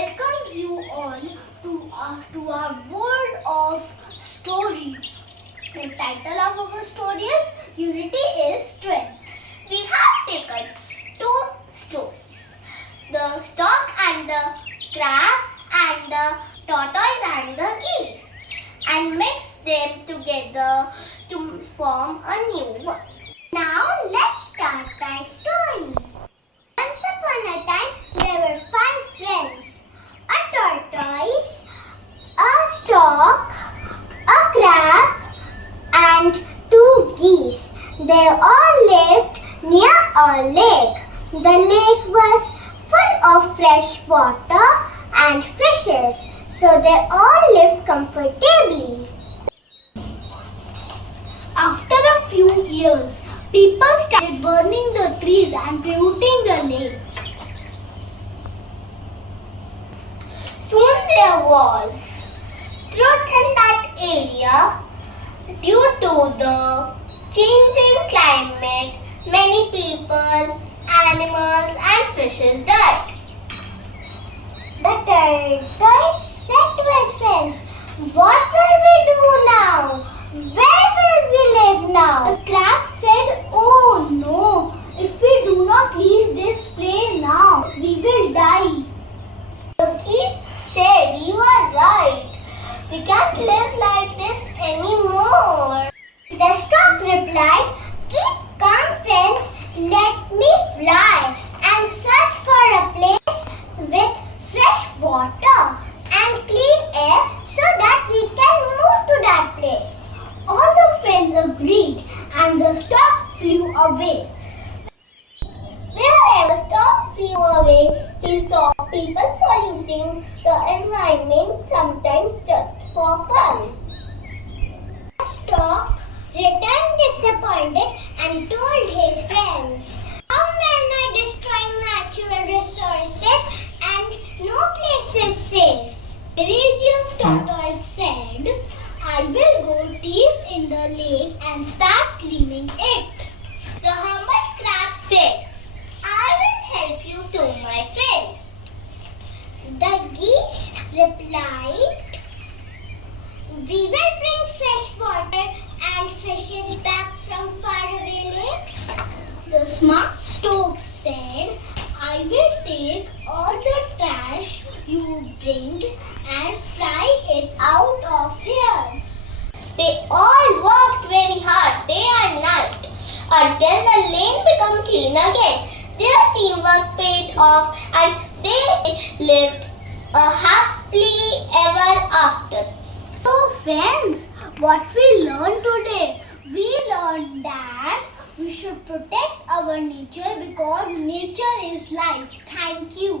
welcomes you all to our world of story. The title of our story is Unity is Strength. We have taken two stories, the stork and the crab and the tortoise and the geese, and mixed them together to form a new one. Now let's start our story. Once upon a time, there were 5 friends: a tortoise, a stork, a crab, and 2 geese. They all lived near a lake. The lake was full of fresh water and fishes, so they all lived comfortably. After a few years, people started burning the trees and polluting the lake. Soon there was drought in that area due to the changing climate. Many people, animals, and fishes died. The tortoise said to his friends, "What will we do now? Where will we live now?" The crab said, "Oh no, if we do not leave this place now, we will die." The geese said, "You are right. We can't live like this anymore." The stork replied, "Keep calm, friends. Let me fly and search for a place with fresh water and clean air so that we can move to that place." All the friends agreed and the stork flew away. Wherever the stork flew away, he saw people polluting the environment, sometimes just for fun. The stork returned disappointed and told his friends, "How men are destroying natural resources and no place is safe." Courageous tortoise said, "I will go deep in the lake and start cleaning it." The humble crab said, "I will help you too, my friend." The geese replied, "We will bring fresh water and fishes back from faraway lakes." The smart stork said, "I will take all the trash you bring and fly it out of here." They all worked very hard day and night until the lake became clean again. Their teamwork paid off and they lived happily ever after. So friends, what we learned today? We learned that we should protect our nature because nature is life. Thank you.